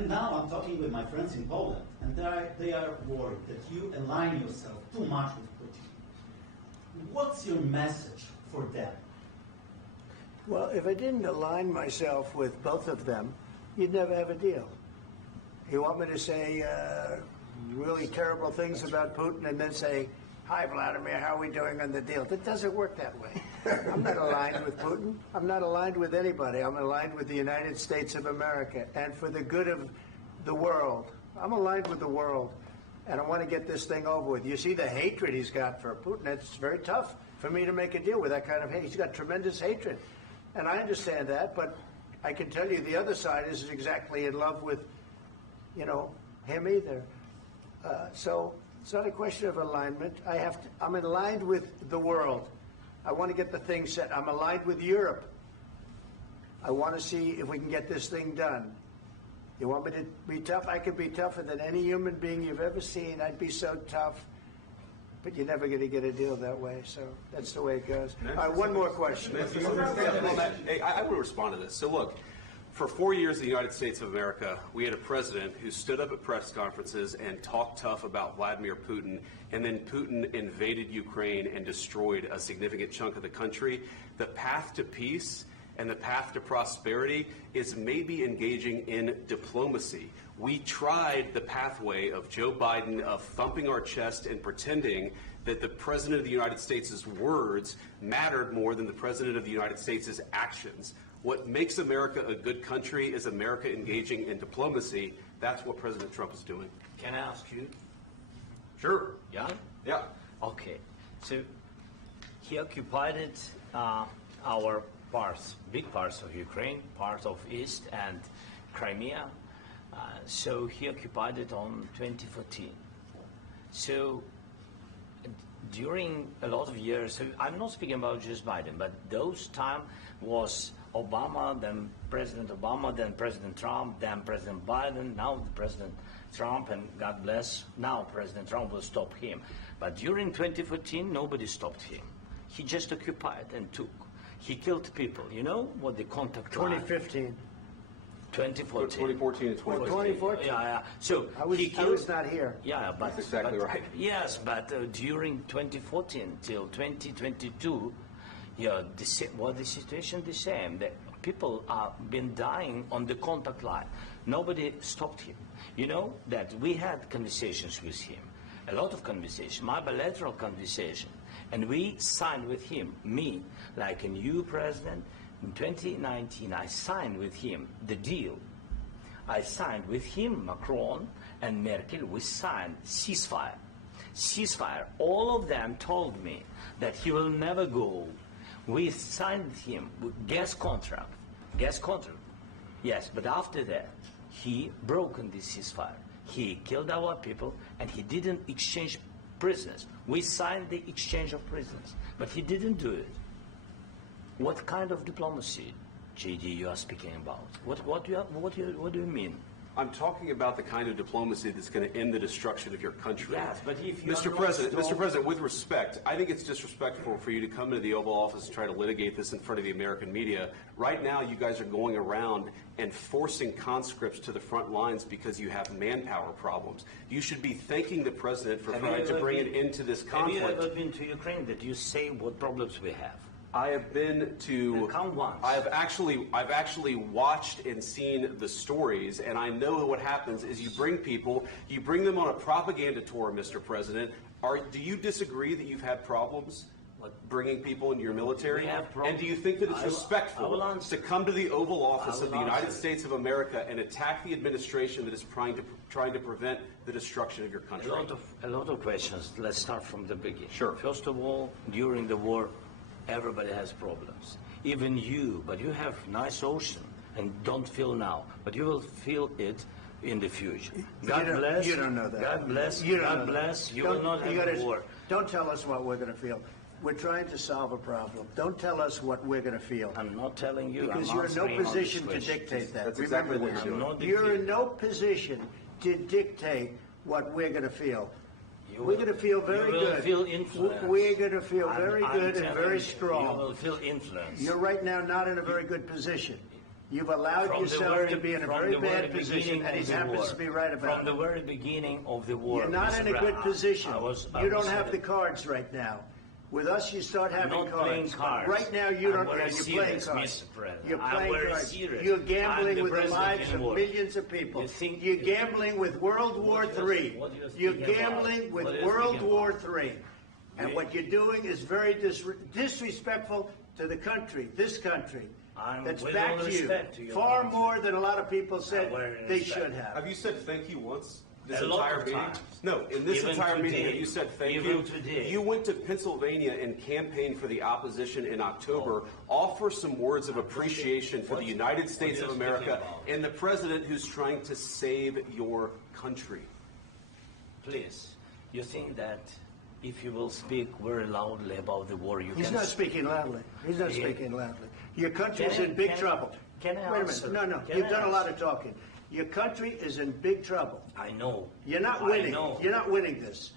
And now I'm talking with my friends in Poland, and they are worried that you align yourself too much with Putin. What's your message for them? Well, if I didn't align myself with both of them, you'd never have a deal. You want me to say really terrible things about Putin and then say, "Hi, Vladimir, how are we doing on the deal?" That doesn't work that way. I'm not aligned with Putin. I'm not aligned with anybody. I'm aligned with the United States of America. And for the good of the world, I'm aligned with the world. And I want to get this thing over with. You see the hatred he's got for Putin. It's very tough for me to make a deal with that kind of hate. He's got tremendous hatred. And I understand that, but I can tell you the other side isn't exactly in love with, him either. So it's not a question of alignment. I'm aligned with the world. I want to get the thing set. I'm aligned with Europe. I want to see if we can get this thing done. You want me to be tough? I could be tougher than any human being you've ever seen. I'd be so tough. But you're never going to get a deal that way. So that's the way it goes. All right, one more question. Hey, I want to respond to this. So look, for 4 years in the United States of America, we had a president who stood up at press conferences and talked tough about Vladimir Putin, and then Putin invaded Ukraine and destroyed a significant chunk of the country. The path to peace and the path to prosperity is maybe engaging in diplomacy. We tried the pathway of Joe Biden of thumping our chest and pretending that the President of the United States' words mattered more than the President of the United States' actions. What makes America a good country is America engaging in diplomacy. That's what President Trump is doing. Can I ask you? Sure. Yeah? Yeah. Okay. So he occupied our parts, big parts of Ukraine, part of East and Crimea. So he occupied it on 2014. So during a lot of years, so I'm not speaking about just Biden, but those time was Obama, then President Obama, then President Trump, then President Biden, now President Trump, and God bless, now President Trump will stop him. But during 2014, nobody stopped him. He just occupied and took. He killed people. You know what the contact 2015. 2014. 2014 and 2015. 2014. Yeah. So I was not here. Yeah, but that's exactly right. Yes, but during 2014 till 2022, the situation the same. The people have been dying on the contact line. Nobody stopped him. You know that we had conversations with him, a lot of conversation, my bilateral conversation, and we signed with him, me, like a new president. In 2019, I signed with him the deal. I signed with him, Macron and Merkel, we signed ceasefire. Ceasefire. All of them told me that he will never go. We signed with him with gas contract. Gas contract. Yes, but after that, he broken this ceasefire. He killed our people and he didn't exchange prisoners. We signed the exchange of prisoners, but he didn't do it. What kind of diplomacy, JD, you are speaking about? What do you mean? I'm talking about the kind of diplomacy that's going to end the destruction of your country. Yes, but if you Mr. President, with respect, I think it's disrespectful for you to come into the Oval Office and try to litigate this in front of the American media. Right now, you guys are going around and forcing conscripts to the front lines because you have manpower problems. You should be thanking the President for trying to bring an end to this conflict. Have you ever been to Ukraine that you say what problems we have? I have been to. Come once. I've actually watched and seen the stories, and I know what happens is you bring them on a propaganda tour, Mr. President. Do you disagree that you've had problems bringing people into your military? We have problems. And do you think that it's respectful to come to the Oval Office of the United States of America and attack the administration that is trying to prevent the destruction of your country? A lot of questions. Let's start from the beginning. Sure. First of all, during the war, everybody has problems. Even you, but you have nice ocean and don't feel now, but you will feel it in the future. God bless. You don't know that. God bless. God bless. You will not have war. Don't tell us what we're going to feel. We're trying to solve a problem. Don't tell us what we're going to feel. I'm not telling you. Because you're in no position to dictate that. That's exactly what you're doing. You're in no position to dictate what we're going to feel. We're going to feel very good. You will feel influence. We're going to feel very good and very strong. You will feel influence. You're right now not in a very good position. You've allowed yourself to be in a very bad position, and he happens to be right about it. From the very beginning of the war. You're not in a good position. You don't have the cards right now. With us, you start having not cards. Playing cards. Right now, you don't. You're playing cards. You're playing cards. Serious. You're gambling with the lives of millions of people. You're gambling with World War III. You're gambling with World War III. And what you're doing is very disrespectful to the country, this country. That's back to you. Far more than a lot of people said they should have. Have you said thank you once? This entire meeting? No, in this entire meeting, have you said thank you? You went to Pennsylvania and campaigned for the opposition in October. Offer some words of appreciation for the United States of America and the president who's trying to save your country. Please, you think that if you will speak very loudly about the war, you He's not speaking loudly. He's not speaking loudly. Your country is in big trouble. Can I Wait a minute. No. You've done a lot of talking. Your country is in big trouble. I know. You're not winning. You're not winning this.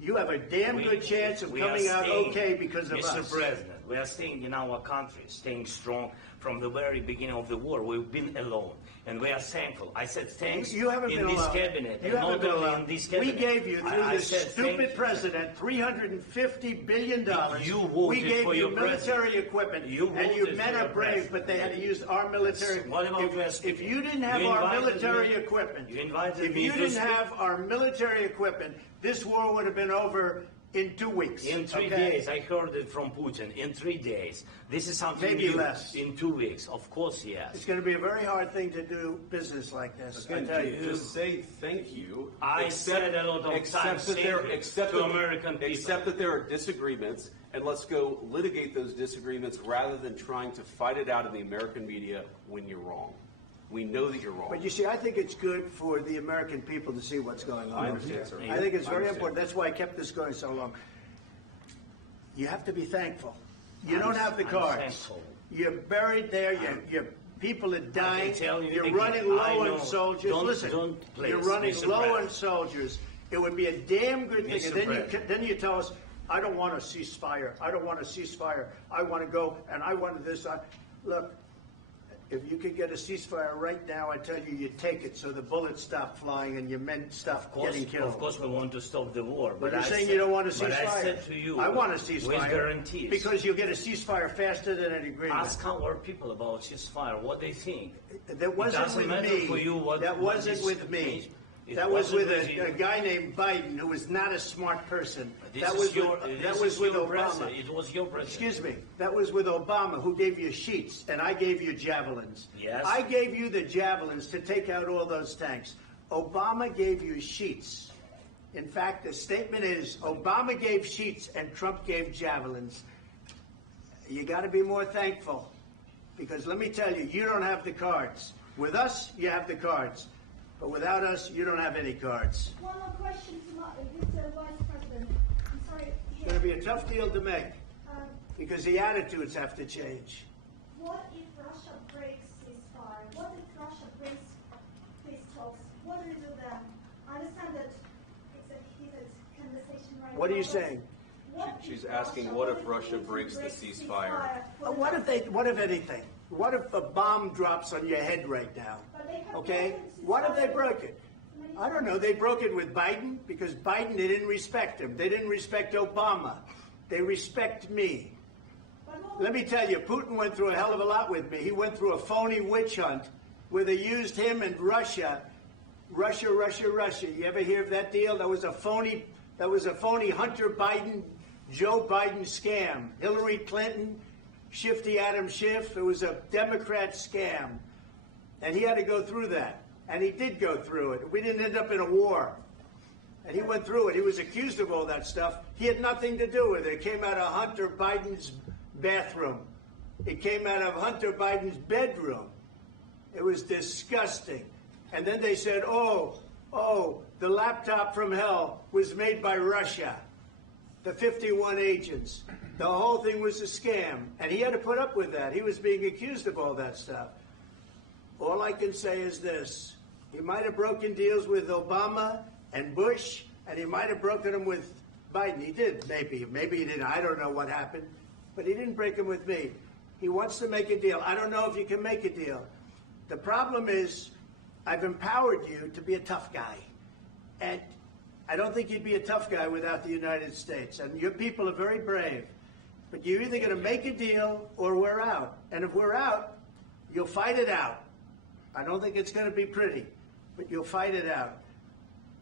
You have a damn good chance of coming out okay because of us. Mr. President, we are staying in our country, staying strong from the very beginning of the war. We've been alone, and we are thankful. I said thanks you haven't in been this alone. cabinet. You haven't been alone. In this cabinet. We gave you, through this stupid president, $350 billion. You voted we gave for you your military equipment, and you men are brave, but they had to use our military. If you didn't have our military equipment, if you didn't have our military equipment, this war would have been over in 2 weeks. In 3 days, I heard it from Putin. In 3 days. This is something maybe new. Less. In 2 weeks, of course, yes. It's going to be a very hard thing to do business like this. Again, I tell you. Just say thank you. I said a lot of times to American people. Except that there are disagreements, and let's go litigate those disagreements rather than trying to fight it out in the American media when you're wrong. We know that you're wrong. But you see, I think it's good for the American people to see what's going on. I understand, sir. I think it's very important. That's why I kept this going so long. You have to be thankful. You don't have the cards. You're buried there. Your people are dying. You're running low on soldiers. Listen, you're running low on soldiers. It would be a damn good thing. And then you tell us, I don't want a ceasefire. I don't want a ceasefire. I want to go, and I want this. Look. If you could get a ceasefire right now, I tell you, you'd take it so the bullets stop flying and your men stop getting killed. Of course, we want to stop the war. But you're saying you don't want a ceasefire. But I said to you, I want a ceasefire. With guarantees. Because you'll get a ceasefire faster than an agreement. Ask our people about ceasefire, what they think. That wasn't with me. That wasn't with me. That was with a guy named Biden, who was not a smart person. That was with Obama. It was your president. Excuse me. That was with Obama, who gave you sheets, and I gave you javelins. Yes. I gave you the javelins to take out all those tanks. Obama gave you sheets. In fact, the statement is Obama gave sheets and Trump gave javelins. You got to be more thankful, because let me tell you, you don't have the cards. With us, you have the cards. But without us, you don't have any cards. One more question to Mr. Vice President. I'm sorry. It's going to be a tough deal to make because the attitudes have to change. What if Russia breaks ceasefire? What if Russia breaks peace talks? What do we do then? I understand that it's a heated conversation right now. What are you saying? She's asking, what if Russia breaks the ceasefire? What if anything? What if a bomb drops on your head right now? Okay? What if they broke it? I don't know. They broke it with Biden because Biden, they didn't respect him. They didn't respect Obama. They respect me. Let me tell you, Putin went through a hell of a lot with me. He went through a phony witch hunt where they used him and Russia. Russia. You ever hear of that deal? That was a phony Hunter Biden, Joe Biden scam. Hillary Clinton, Shifty Adam Schiff. It was a Democrat scam. And he had to go through that. And he did go through it. We didn't end up in a war. And he went through it. He was accused of all that stuff. He had nothing to do with it. It came out of Hunter Biden's bathroom. It came out of Hunter Biden's bedroom. It was disgusting. And then they said, oh, the laptop from hell was made by Russia. The 51 agents. The whole thing was a scam. And he had to put up with that. He was being accused of all that stuff. All I can say is this. He might have broken deals with Obama and Bush, and he might have broken them with Biden. He did, maybe. Maybe he didn't. I don't know what happened. But he didn't break them with me. He wants to make a deal. I don't know if you can make a deal. The problem is I've empowered you to be a tough guy. And I don't think you'd be a tough guy without the United States. And your people are very brave. But you're either going to make a deal or we're out. And if we're out, you'll fight it out. I don't think it's going to be pretty, but you'll fight it out.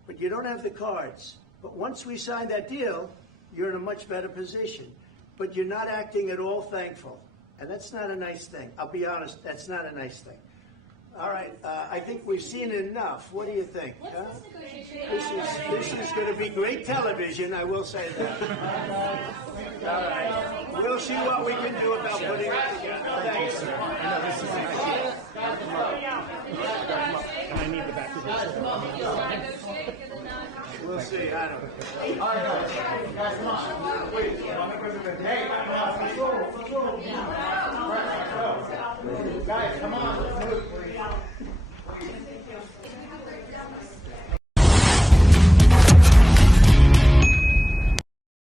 But you don't have the cards. But once we sign that deal, you're in a much better position. But you're not acting at all thankful. And that's not a nice thing. I'll be honest, that's not a nice thing. All right, I think we've seen enough. What do you think? Huh? This is going to be great television, I will say that. All right. We'll see what we can do about putting it together. Thanks. I need the back of this. We'll see. I don't know. Guys, come on. Wait. Hey, guys, come on. Let's move.